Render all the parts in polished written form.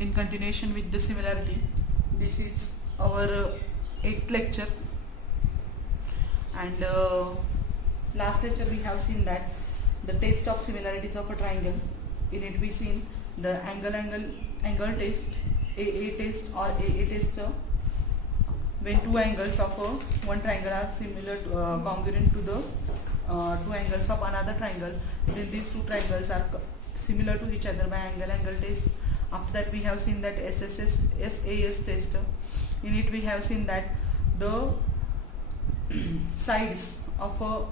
in continuation with the similarity. This is our 8th lecture, and last lecture we have seen that the test of similarities of a triangle. In it we seen the angle test, AA test or AA test, when two angles of one triangle are similar to, congruent to the two angles of another triangle, then these two triangles are similar to each other by angle test. After that we have seen that SAS test. In it we have seen that the sides of a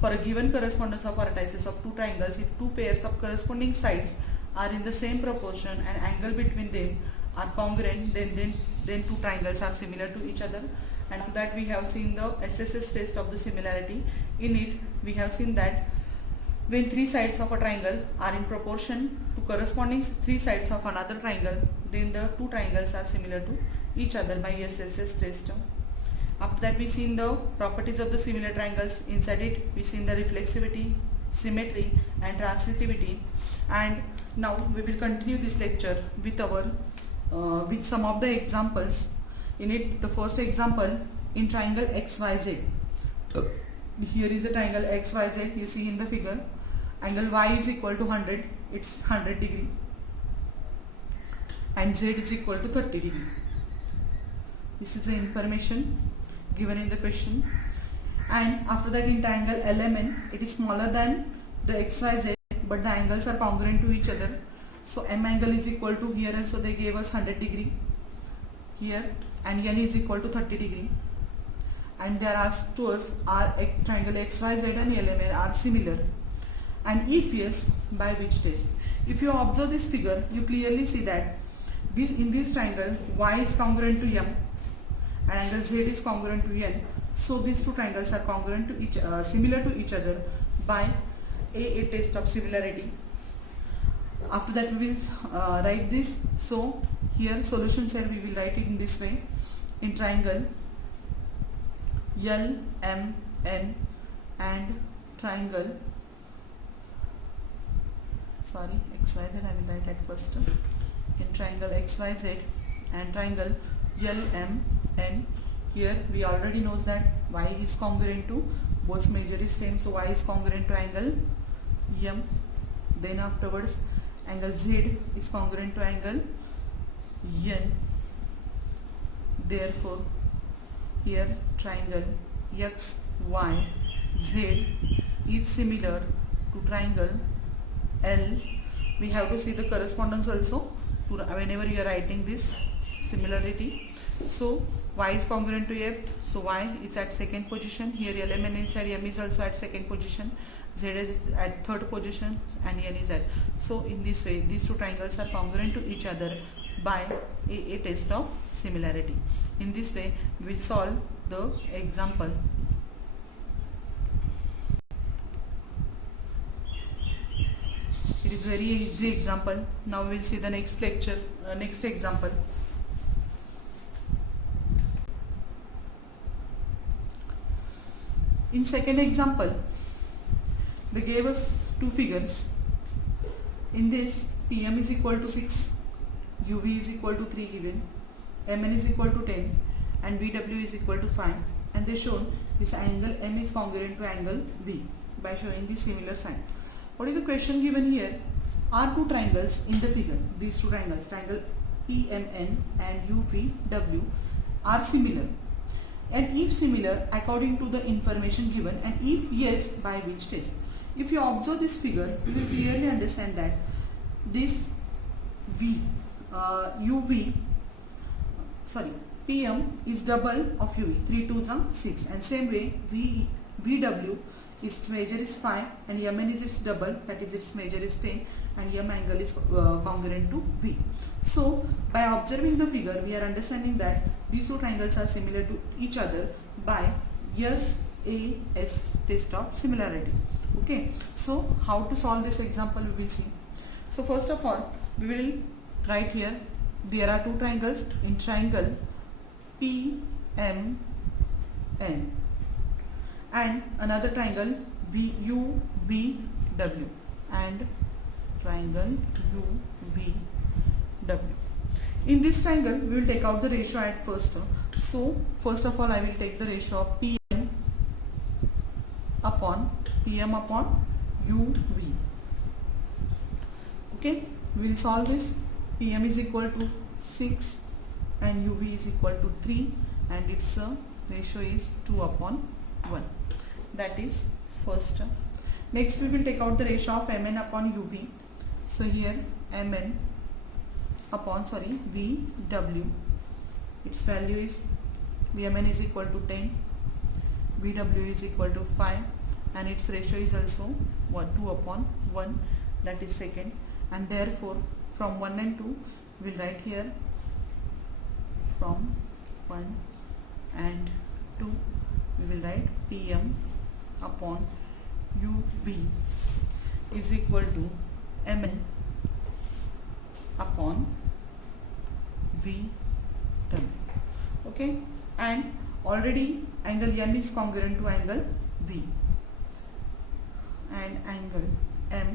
for a given correspondence of vertices of two triangles, if two pairs of corresponding sides are in the same proportion and angle between them are congruent, then two triangles are similar to each other. And after that we have seen the SSS test of the similarity. In it we have seen that when three sides of a triangle are in proportion to corresponding three sides of another triangle, then the two triangles are similar to each other by SSS test. After that we seen the properties of the similar triangles. Inside it we seen the reflexivity, symmetry and transitivity. And now we will continue this lecture with our with some of the examples. In it, the first example, in triangle XYZ. Here is a triangle XYZ, you see in the figure. Angle Y is equal to 100, it's 100 degree, and Z is equal to 30 degree. This is the information given in the question. And after that, in triangle LMN, it is smaller than the XYZ, but the angles are congruent to each other. So M angle is equal to, here also they gave us 100 degree here, and N is equal to 30 degree. And they are asked to us, are triangle XYZ and LMN are similar, and if yes, by which test? If you observe this figure, you clearly see that in this triangle Y is congruent to M and angle Z is congruent to N. So these two triangles are congruent to each similar to each other by a test of similarity. After that we will write this. So here solution set we will write it in this way. In triangle LMN and triangle XYZ, I will write at first. In triangle XYZ and triangle LMN, here we already knows that Y is congruent to, both measure is same, so Y is congruent to angle M. Then afterwards angle Z is congruent to angle N. Therefore here triangle XYZ is similar to triangle L. We have to see the correspondence also whenever you are writing this similarity. So Y is congruent to F, so Y is at second position. Here LMN inside M is also at second position, Z is at third position, and N is at. So in this way these two triangles are congruent to each other by a test of similarity. In this way we will solve the example. It is very easy example. Now we will see the next lecture, next example. In second example, they gave us two figures. In this, PM is equal to 6, UV is equal to 3 given, MN is equal to 10, and VW is equal to 5. And they shown this angle M is congruent to angle V by showing the similar sign. What is the question given here? Are two triangles in the figure, these two triangles, triangle PMN and UVW, are similar? And if similar, according to the information given, and if yes, by which test? If you observe this figure, you will clearly understand that this PM is double of UV, 3 2s are 6, and same way VW, its measure is 5, and MN is its double, that is its measure is 10, and M angle is congruent to V. So by observing the figure, we are understanding that these two triangles are similar to each other by SAS test of similarity. Okay, so how to solve this example we will see. So first of all, we will write here there are two triangles. In triangle PMN and another triangle UVW, and triangle UVW. In this triangle, we will take out the ratio at first. So first of all, I will take the ratio of PM upon UV. Okay, we will solve this. PM is equal to 6 and UV is equal to 3, and its ratio is 2/1. That is first term. Next we will take out the ratio of Mn upon UV. So here Mn upon VW, its value is Vmn is equal to 10, Vw is equal to 5, and its ratio is also 2/1, that is second. And therefore from 1 and 2 we will write here, from 1 and 2 we will write PM upon UV is equal to Mn upon Vw. Okay, and already angle M is congruent to angle V, and angle M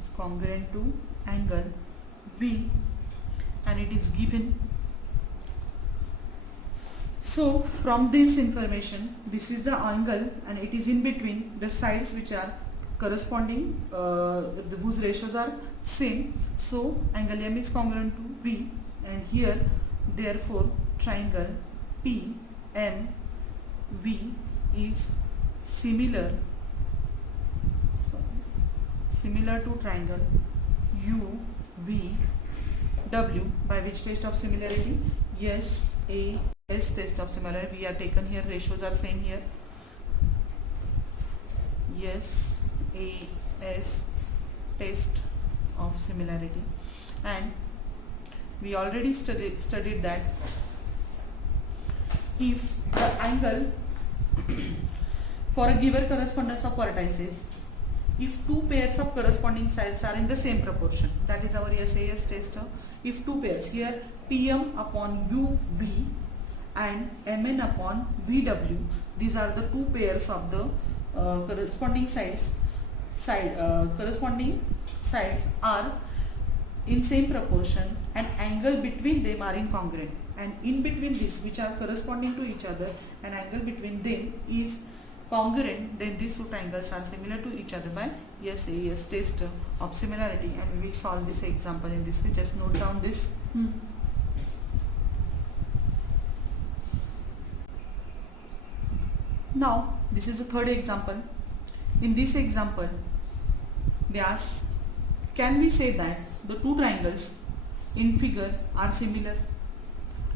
is congruent to angle V, and it is given. So from this information, this is the angle and it is in between the sides which are corresponding, whose ratios are same. So angle M is congruent to V, and here therefore triangle PMV is similar to triangle UVW by which test of similarity? Yes, test of similarity. We are taken here, ratios are same here. Yes, test of similarity. And we already studied that if the angle for a given correspondence of vertices, if two pairs of corresponding sides are in the same proportion, that is our SAS test. If two pairs, here PM upon UV and Mn upon Vw, these are the two pairs of the corresponding sides are in same proportion, and angle between them are incongruent, and in between these which are corresponding to each other, and angle between them is congruent, then these two triangles are similar to each other by SAS test of similarity. And we will solve this example in this way. Just note down this. Now this is the third example. In this example they ask, can we say that the two triangles in figure are similar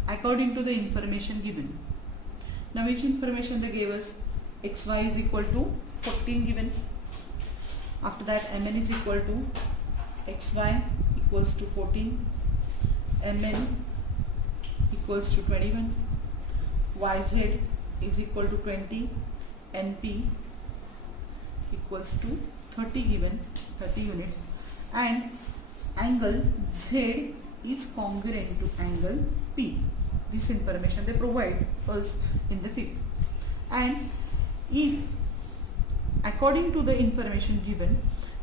according to the information given? Now which information they gave us? XY is equal to 14 given. After that Mn is equal to XY equals to 14, Mn equals to 21, YZ is equal to 20, NP equals to 30 given, 30 units, and angle Z is congruent to angle P. This information they provide us in the figure. And if according to the information given,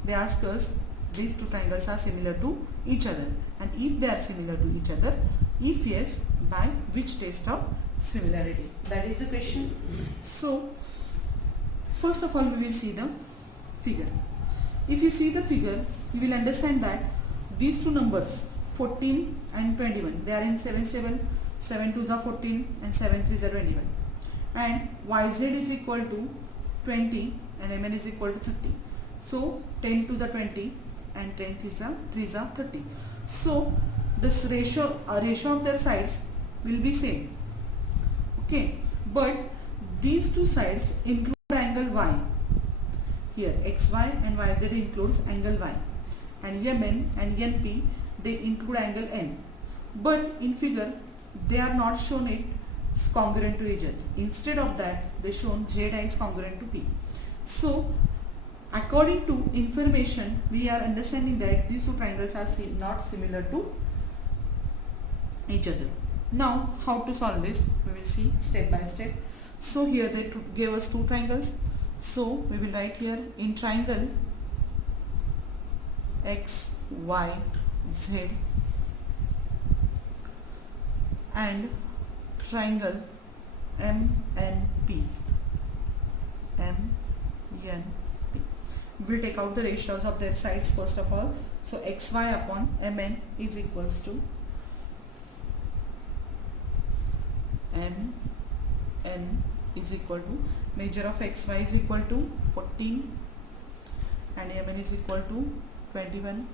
they ask us these two triangles are similar to each other, and if they are similar to each other, if yes, by which test of similarity? That is the question. So first of all we will see the figure. If you see the figure, you will understand that these two numbers 14 and 21, they are in 7's table. 7 2s are 14 and 7 3s are 21, and YZ is equal to 20 and Mn is equal to 30. So 10 2s are 20 and 10 3s are 30. So this ratio of their sides will be same. Okay, but these two sides include angle Y. Here XY and YZ includes angle Y, and Mn and Np they include angle N. But in figure they are not shown it congruent to each other. Instead of that, they shown Zi is congruent to P. So according to information, we are understanding that these two triangles are not similar to each other. Now how to solve this? We will see step by step. So here they gave us two triangles. So we will write here, in triangle X, Y, Z, and triangle MNP. We'll take out the ratios of their sides first of all. So xy upon mn is equals to mn is equal to measure of xy is equal to 14 and mn is equal to 21.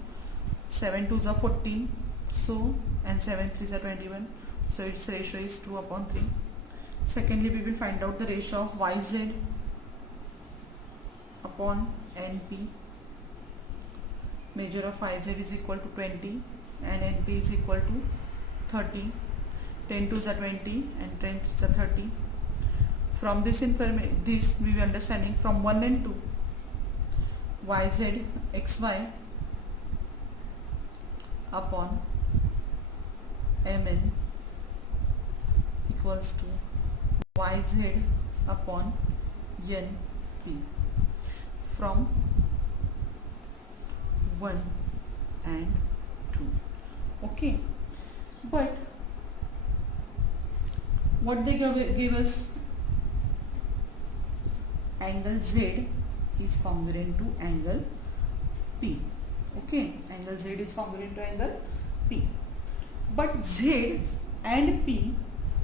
7 2s are 14, so and 7 3s are 21, so its ratio is 2 upon 3. Secondly, we will find out the ratio of yz upon np. Measure of yz is equal to 20 and np is equal to 30. 10 2s are 20 and 10 3s are 30. From this information, this we will understanding from 1 and 2, yz xy upon mn equals to yz upon np from 1 and 2. Okay, but what they give us, angle Z is congruent to angle P. Okay, angle Z is congruent to angle P, but Z and P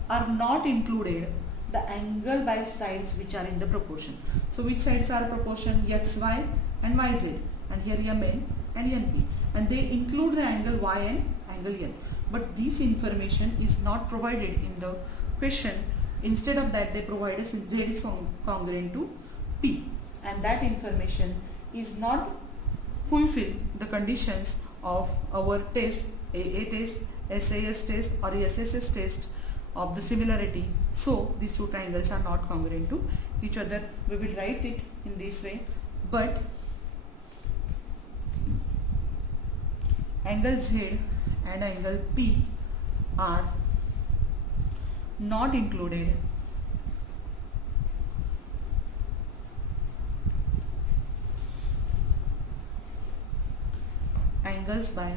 are not included the angle by sides which are in the proportion. So which sides are proportion? xy and yz, and here mn and np, and they include the angle y and angle n, but this information is not provided in the question. Instead of that, they provide us z is congruent to p, and that information is not fulfill the conditions of our test, AA test, SAS test or SSS test of the similarity. So these two triangles are not congruent to each other. We will write it in this way, but angle Z and angle P are not included angles by,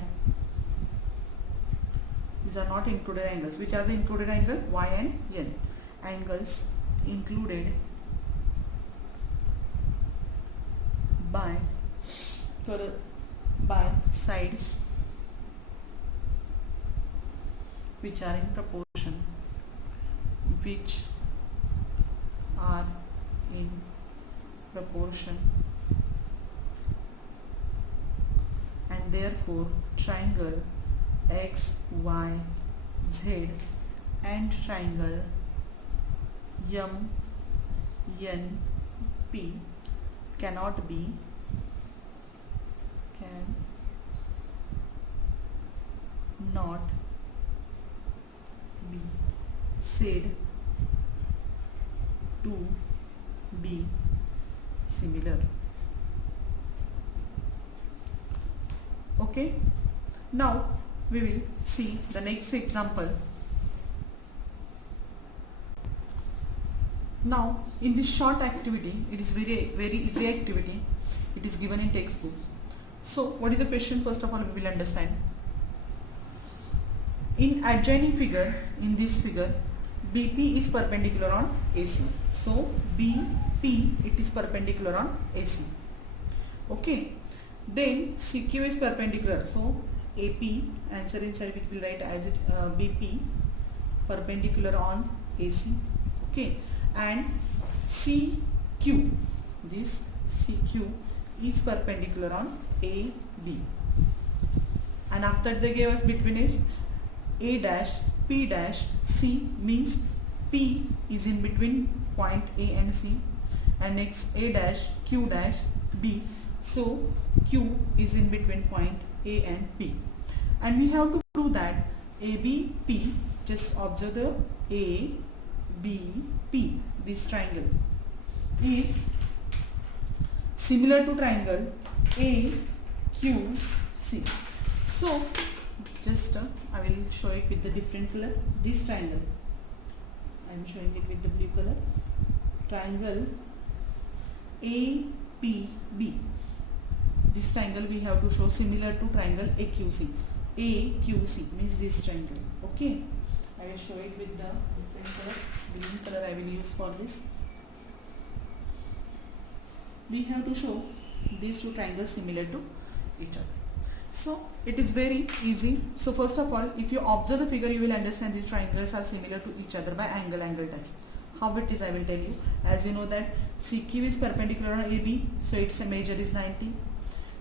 these are not included angles. Which are the included angle? Y and n. Angles included by sides which are in proportion, which are in proportion, and therefore triangle X, Y, Z and triangle M, N, P cannot be said to be similar. Okay, now we will see the next example. Now in this short activity, it is very easy activity. It is given in textbook. So what is the question? First of all, we will understand. In adjoining figure, in this figure, BP is perpendicular on AC. So BP, it is perpendicular on AC. Okay. Then CQ is perpendicular. So AP, answer inside we will write as it BP perpendicular on AC. Okay. And CQ, this CQ is perpendicular on AB. And after they gave us between is A dash, P dash, C, means P is in between point A and C, and next A dash, Q dash, B. So Q is in between point A and P, and we have to prove that ABP, just observe the ABP, this triangle is similar to triangle AQC. So just I will show it with the different color. This triangle, I am showing it with the blue color. Triangle APB. This triangle we have to show similar to triangle AQC. AQC means this triangle. Okay, I I will show it with the different color. Green color I will use for this. We have to show these two triangles similar to each other. So it is very easy. So first of all, if you observe the figure, you will understand these triangles are similar to each other by angle test. How it is, I will tell you. As you know that CQ is perpendicular on AB, so its measure is 90.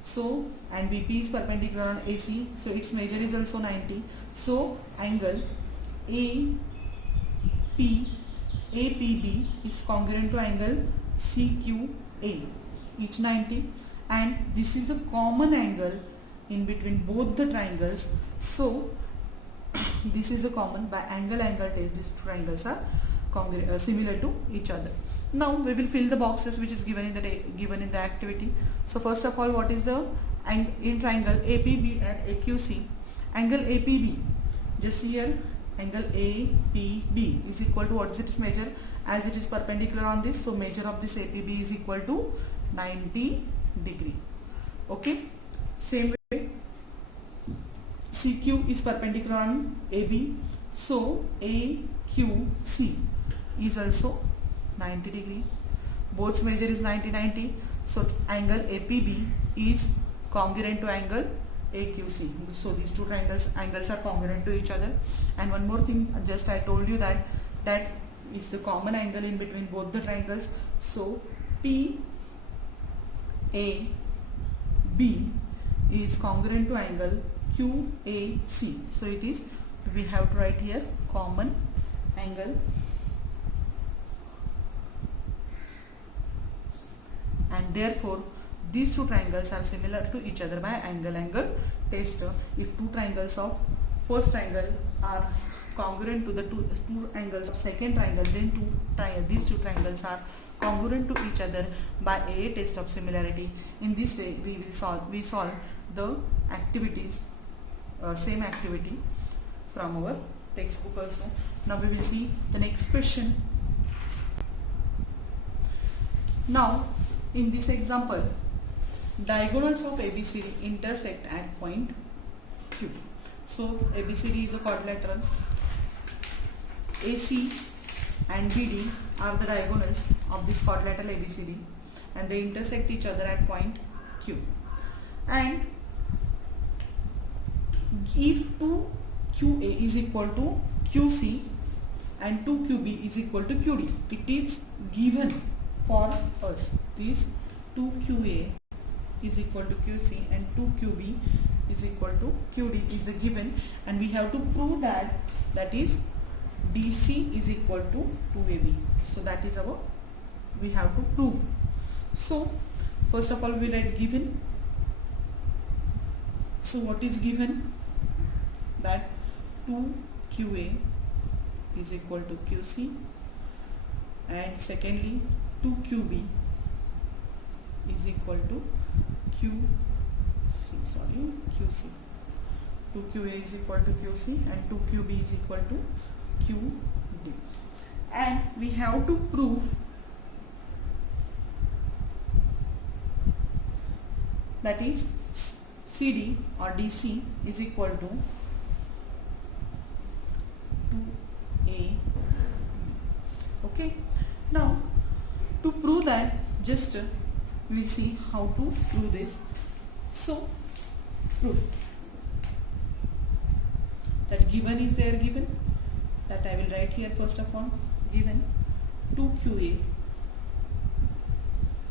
So, and BP is perpendicular on AC, so its measure is also 90. So angle APB is congruent to angle CQA, each 90, and this is a common angle in between both the triangles. So this is a common by angle test. These triangles are similar to each other. Now we will fill the boxes which is given in the activity. So first of all, what is the in triangle APB and AQC? Angle APB, just here, angle APB is equal to, what is its measure? As it is perpendicular on this, so measure of this APB is equal to 90 degree. Okay, same way CQ is perpendicular on AB, so AQC is also 90 degree. Both measure is 90. So angle APB is congruent to angle AQC. So these two angles are congruent to each other. And one more thing, just I told you that is the common angle in between both the triangles. So PAB is congruent to angle QAC. So it is, we have to write here common angle, and therefore these two triangles are similar to each other by angle test. If two triangles of first triangle are congruent to the two angles of second triangle, then these two triangles are congruent to each other by a test of similarity. In this way we solve the activities, same activity from our textbook also. Now we will see the next question. Now in this example, diagonals of ABCD intersect at point Q. So ABCD is a quadrilateral. AC and BD are the diagonals of this quadrilateral ABCD, and they intersect each other at point Q. And if 2QA is equal to QC and 2QB is equal to QD, it is given for us. This 2QA is equal to QC and 2QB is equal to QD is a given, and we have to prove that is DC is equal to 2AB. So that is our, we have to prove. So first of all we write given. So what is given? That 2QA is equal to QC, and secondly 2QB is equal to QC. 2QA is equal to QC and 2QB is equal to QD. And we have to prove that is CD or DC is equal to 2AB. Okay. Now to prove that, just we will see how to prove this. So proof that given is there, given that I will write here first of all, given 2QA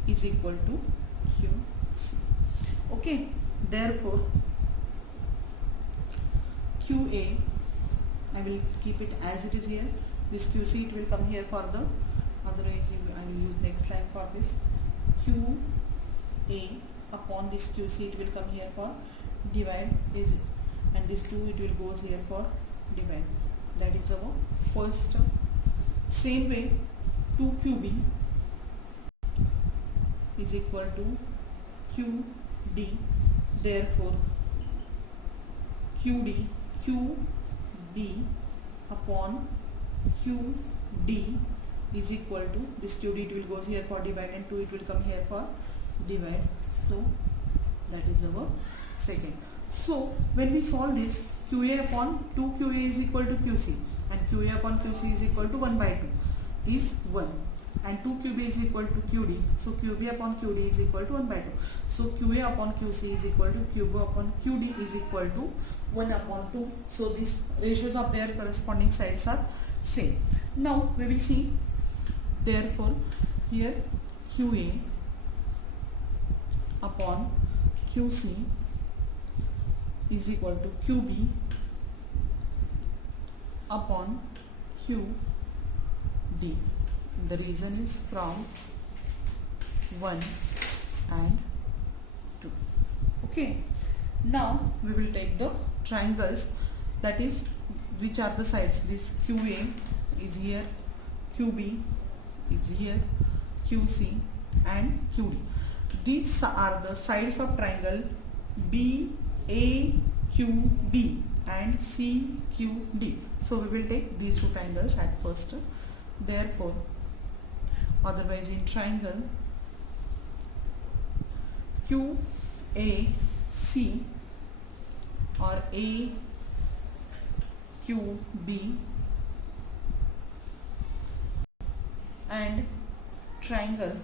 is equal to QC. Okay, therefore QA, I will keep it as it is here. This QC, it will come here for the, otherwise I will use next line for this. QA upon this QC, it will come here for divide is, and this 2 it will goes here for divide. That is our first term. Same way 2QB is equal to QD, therefore QD upon QD is equal to this QD, it will goes here for divide, and 2 it will come here for divide. So that is our second. So when we solve this, QA upon 2QA is equal to QC, and QA upon QC is equal to 1 by 2 is 1, and 2QB is equal to QD, so QB upon QD is equal to 1 by 2. So QA upon QC is equal to QB upon QD is equal to 1 upon 2. So these ratios of their corresponding sides are same. Now we will see, therefore here QA upon QC is equal to QB upon QD. The reason is from 1 and 2. Okay, now we will take the triangles, that is which are the sides. This QA is here, QB is here, QC and QD. These are the sides of triangle BAQB and CQD. So we will take these two triangles at first. Therefore, otherwise in triangle QAC or AQB and triangle,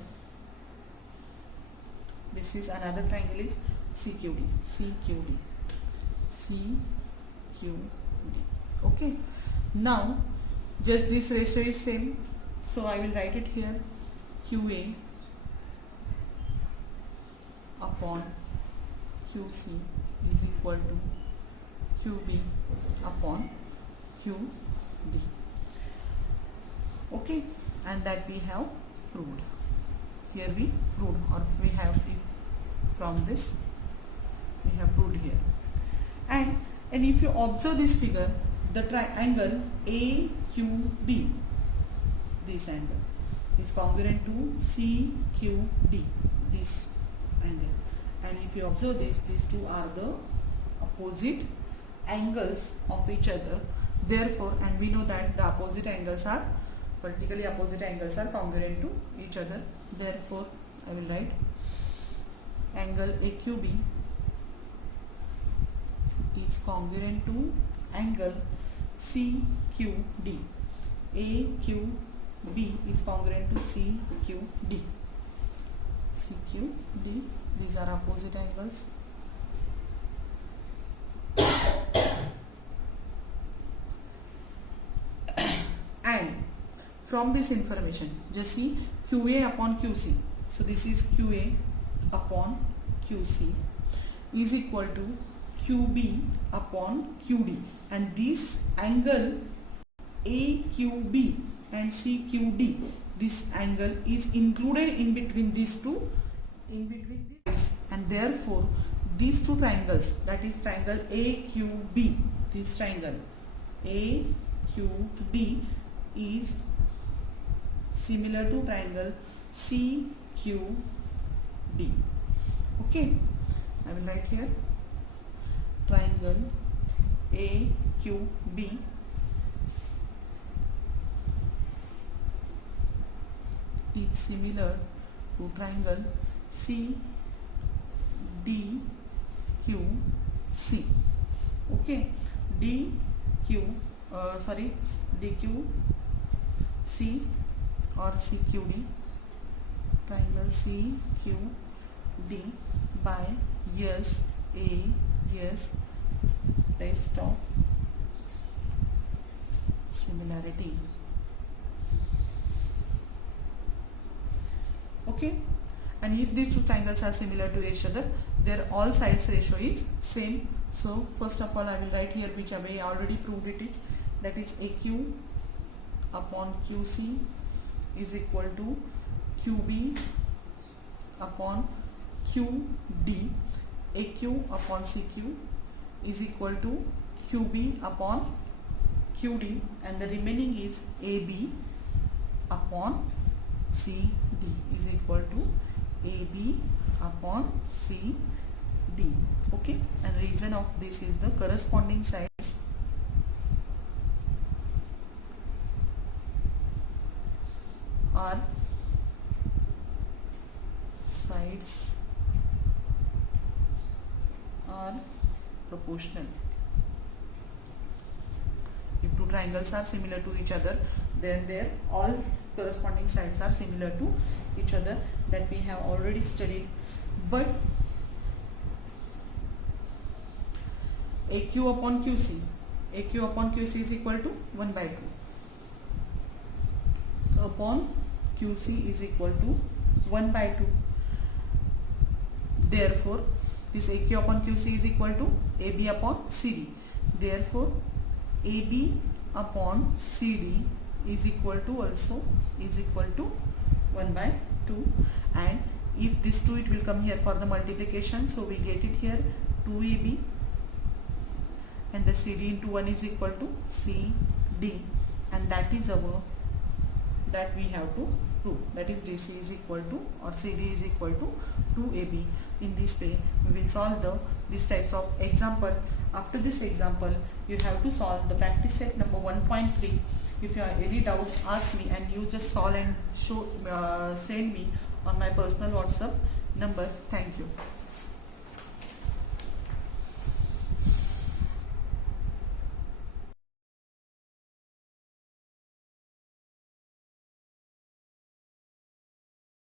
this is another triangle, is CQD. Okay, now just this ratio is same, so I will write it here, QA upon QC is equal to QB upon QD. Okay, and that we have proved. Here we proved, or we have from this we have proved here. And if you observe this figure, the triangle AQB, this angle is congruent to CQD, this angle. And if you observe this, these two are the opposite angles of each other. Therefore, and we know that the opposite angles are, vertically opposite angles are congruent to each other. Therefore, I will write angle AQB is congruent to angle CQD. AQB is congruent to CQD. CQD, these are opposite angles. And from this information, just see QA upon QC. So this is QA upon QC is equal to QB upon QD, and this angle AQB and CQD, this angle is included in between these two, in between these, and therefore these two triangles, that is triangle AQB, this triangle AQB is similar to triangle CQD. Okay, I will write here triangle AQB is similar to triangle CDQC. Okay, DQC or CQD, triangle CQD by yes test of similarity. Okay, and if these two triangles are similar to each other, their all sides ratio is same. So first of all, I will write here which way I already proved it is, that is AQ upon QC is equal to QB upon QD. AQ upon CQ is equal to QB upon QD, and the remaining is AB upon CD is equal to AB upon CD. Okay, and reason of this is the corresponding sides are proportional. triangles are similar to each other, then their all corresponding sides are similar to each other, that we have already studied. But AQ upon QC, AQ upon QC is equal to 1 by 2 upon QC is equal to 1 by 2. Therefore, this AQ upon QC is equal to AB upon CD. Therefore, AB upon CD is equal to also is equal to 1 by 2, and if this 2 it will come here for the multiplication, so we get it here 2AB, and the CD into 1 is equal to CD, and that is our, that we have to prove, that is DC is equal to or CD is equal to 2AB. In this way we will solve these types of example. After this example you have to solve the practice set number 1.3. If you have any doubts, ask me, and you just solve and show send me on my personal WhatsApp number. Thank you.